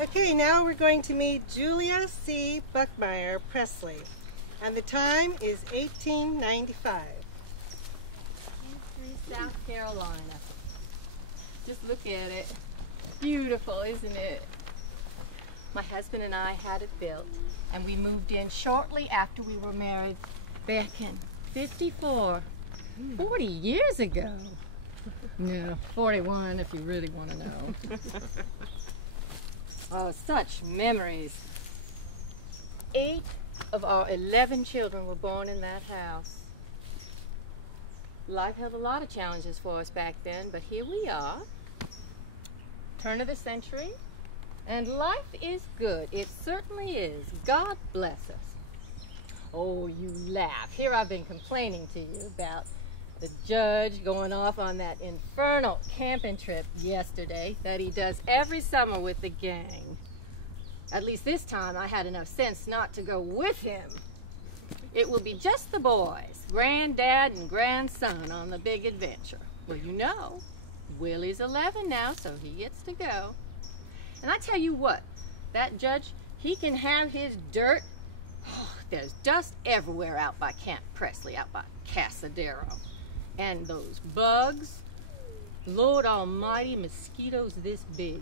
Okay, now we're going to meet Julia C. Burckmyer Pressley, and the time is 1895. South Carolina. Just look at it. Beautiful, isn't it? My husband and I had it built, and we moved in shortly after we were married back in 54. 40 years ago. No, 41 if you really want to know. Oh, such memories. 8 of our 11 children were born in that house. Life held a lot of challenges for us back then, but here we are. Turn of the century, and life is good. It certainly is. God bless us. Oh, you laugh. Here I've been complaining to you about the judge going off on that infernal camping trip yesterday that he does every summer with the gang. At least this time I had enough sense not to go with him. It will be just the boys, granddad and grandson, on the big adventure. Well, you know, Willie's 11 now, so he gets to go. And I tell you what, that judge, he can have his dirt. Oh, there's dust everywhere out by Camp Pressley, out by Cazadero. And those bugs, Lord almighty, mosquitoes this big.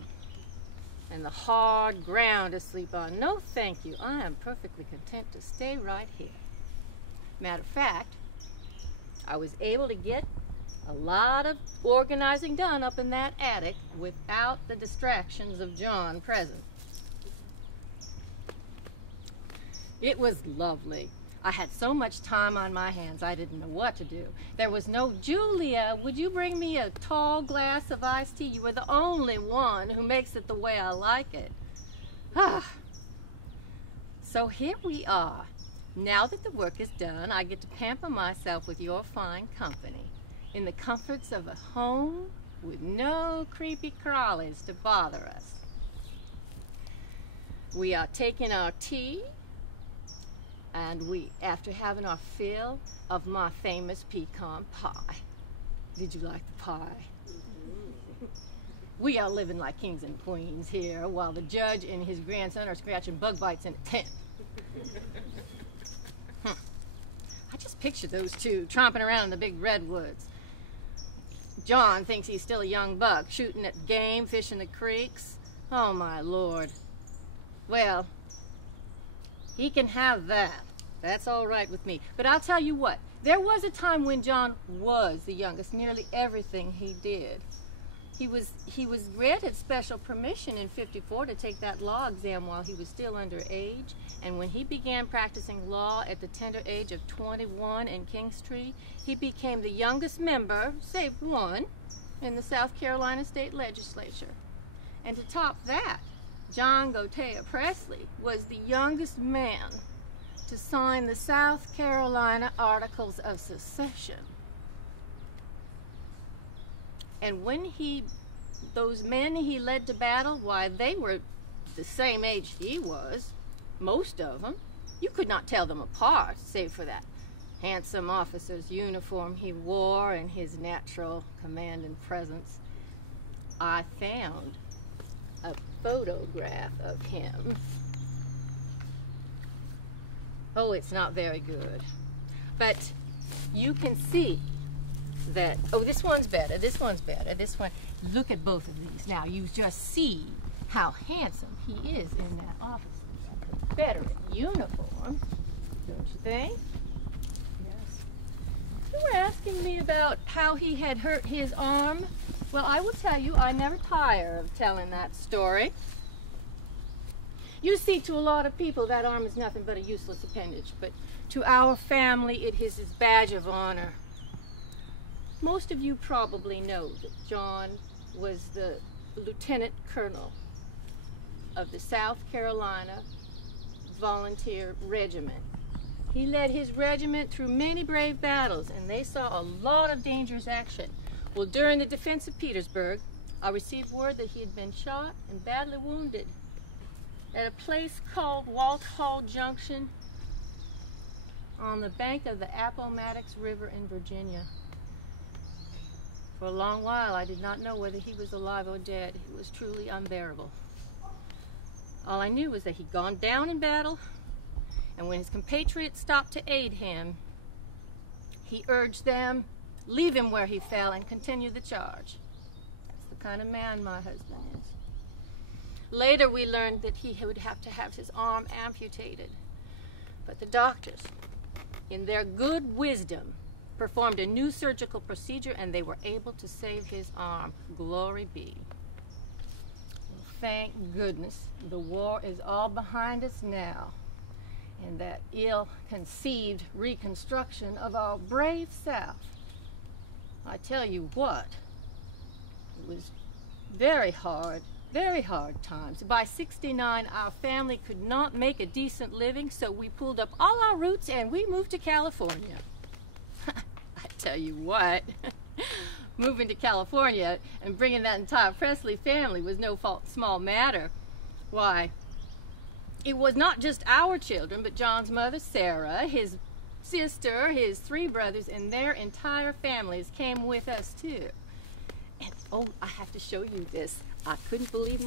And the hard ground to sleep on. No, thank you. I am perfectly content to stay right here. Matter of fact, I was able to get a lot of organizing done up in that attic without the distractions of John present. It was lovely. I had so much time on my hands I didn't know what to do. There was no, Julia, would you bring me a tall glass of iced tea? You were the only one who makes it the way I like it. So here we are. Now that the work is done, I get to pamper myself with your fine company in the comforts of a home with no creepy crawlies to bother us. We are taking our tea, and we, after having our fill of my famous pecan pie. Did you like the pie? We are living like kings and queens here, while the judge and his grandson are scratching bug bites in a tent. I just picture those two tromping around in the big redwoods. John thinks he's still a young buck, shooting at game, fishing the creeks. Oh, my Lord. Well, he can have that. That's all right with me. But I'll tell you what, there was a time when John was the youngest. Nearly everything he did. He was granted special permission in 54 to take that law exam while he was still underage. And when he began practicing law at the tender age of 21 in Kingstree, he became the youngest member, save one, in the South Carolina State Legislature. And to top that, John Gotea Pressley was the youngest man to sign the South Carolina Articles of Secession. And when those men he led to battle, why, they were the same age he was, most of them. You could not tell them apart, save for that handsome officer's uniform he wore and his natural command and presence. I found a photograph of him. Oh, it's not very good. But you can see that, oh, this one's better, this one's better, this one. Look at both of these. Now, you just see how handsome he is in that officer's Confederate uniform, don't you think? Yes. You were asking me about how he had hurt his arm. Well, I will tell you, I never tire of telling that story. You see, to a lot of people, that arm is nothing but a useless appendage, but to our family, it is his badge of honor. Most of you probably know that John was the lieutenant colonel of the South Carolina Volunteer Regiment. He led his regiment through many brave battles, and they saw a lot of dangerous action. Well, during the defense of Petersburg, I received word that he had been shot and badly wounded at a place called Walthall Junction on the bank of the Appomattox River in Virginia. For a long while, I did not know whether he was alive or dead. It was truly unbearable. All I knew was that he'd gone down in battle, and when his compatriots stopped to aid him, he urged them, leave him where he fell and continue the charge. That's the kind of man my husband is. Later we learned that he would have to have his arm amputated, but the doctors, in their good wisdom, performed a new surgical procedure and they were able to save his arm. Glory be. Well, thank goodness the war is all behind us now, and that ill-conceived reconstruction of our brave South. I tell you what, it was very hard times. By '69, our family could not make a decent living, so we pulled up all our roots and we moved to California. I tell you what, moving to California and bringing that entire Pressley family was no small matter. Why, it was not just our children, but John's mother, Sarah, his sister, his 3 brothers, and their entire families came with us too. And oh, I have to show you this. I couldn't believe it,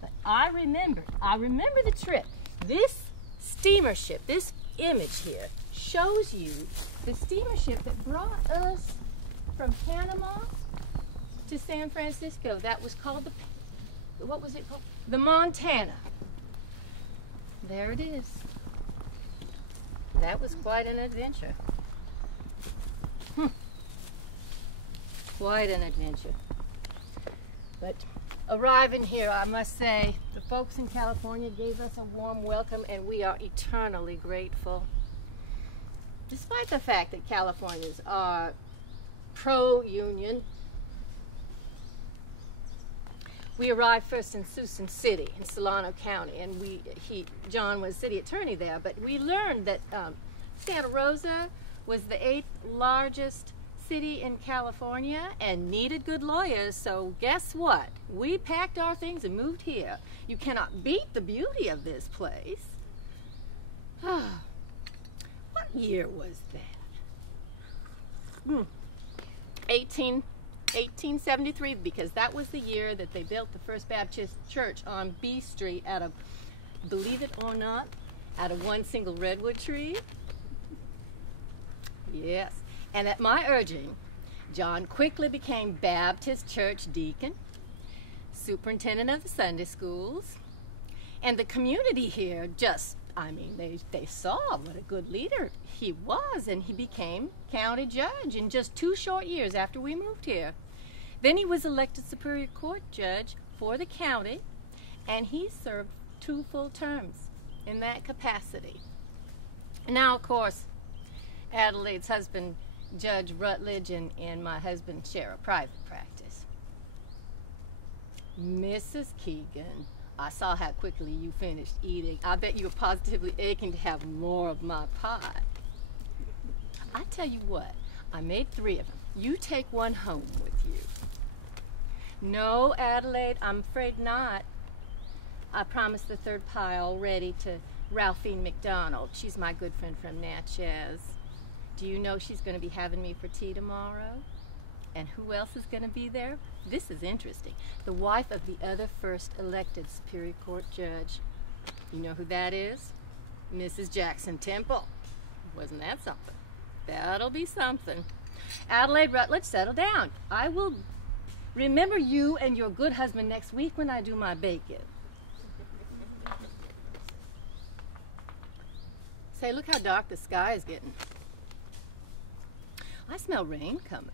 but I remember the trip. This steamer ship, this image here, shows you the steamer ship that brought us from Panama to San Francisco. That was called what was it called? The Montana. There it is. That was quite an adventure. Quite an adventure. But arriving here, I must say, the folks in California gave us a warm welcome, and we are eternally grateful. Despite the fact that Californians are pro-union, we arrived first in Susan City in Solano County, and John was city attorney there, but we learned that Santa Rosa was the 8th largest city in California and needed good lawyers, so guess what? We packed our things and moved here. You cannot beat the beauty of this place. What year was that? 1873, because that was the year that they built the First Baptist Church on B Street out of, believe it or not, out of one single redwood tree. Yes. And at my urging, John quickly became Baptist church deacon, superintendent of the Sunday schools, and the community here just, I mean, they saw what a good leader he was, and he became county judge in just 2 short years after we moved here. Then he was elected Superior Court judge for the county, and he served 2 full terms in that capacity. Now, of course, Adelaide's husband, Judge Ruttledge, and my husband share a private practice. Mrs. Keegan, I saw how quickly you finished eating. I bet you were positively aching to have more of my pie. I tell you what, I made 3 of them. You take 1 home with you. No, Adelaide, I'm afraid not. I promised the 3rd pie already to Ralphine McDonald. She's my good friend from Natchez. Do you know she's going to be having me for tea tomorrow? And who else is going to be there? This is interesting. The wife of the other first elected Superior Court judge. You know who that is? Mrs. Jackson Temple. Wasn't that something? That'll be something. Adelaide Ruttledge, settle down. I will remember you and your good husband next week when I do my bacon. Say, look how dark the sky is getting. I smell rain coming.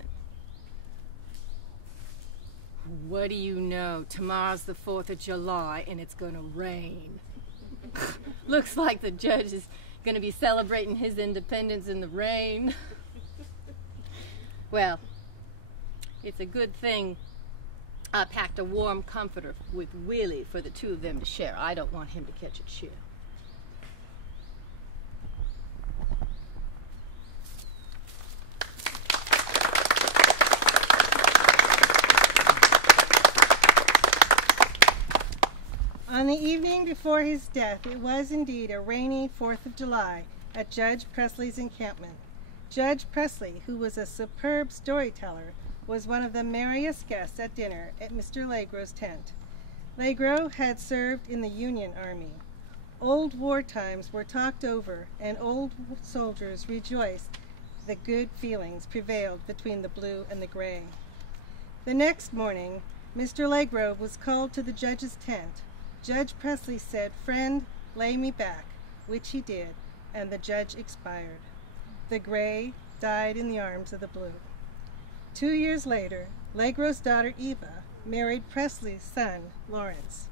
What do you know? Tomorrow's the 4th of July and it's gonna rain. Looks like the judge is gonna be celebrating his independence in the rain. Well, it's a good thing I packed a warm comforter with Willie for the 2 of them to share. I don't want him to catch a chill. On the evening before his death, it was indeed a rainy 4th of July at Judge Pressley's encampment. Judge Pressley, who was a superb storyteller, was one of the merriest guests at dinner at Mr. Legro's tent. Legros had served in the Union Army. Old war times were talked over, and old soldiers rejoiced that good feelings prevailed between the blue and the gray. The next morning, Mr. Legros was called to the judge's tent. Judge Pressley said, "Friend, lay me back," which he did, and the judge expired. The gray died in the arms of the blue. 2 years later, Legros' daughter Eva married Presley's son, Lawrence.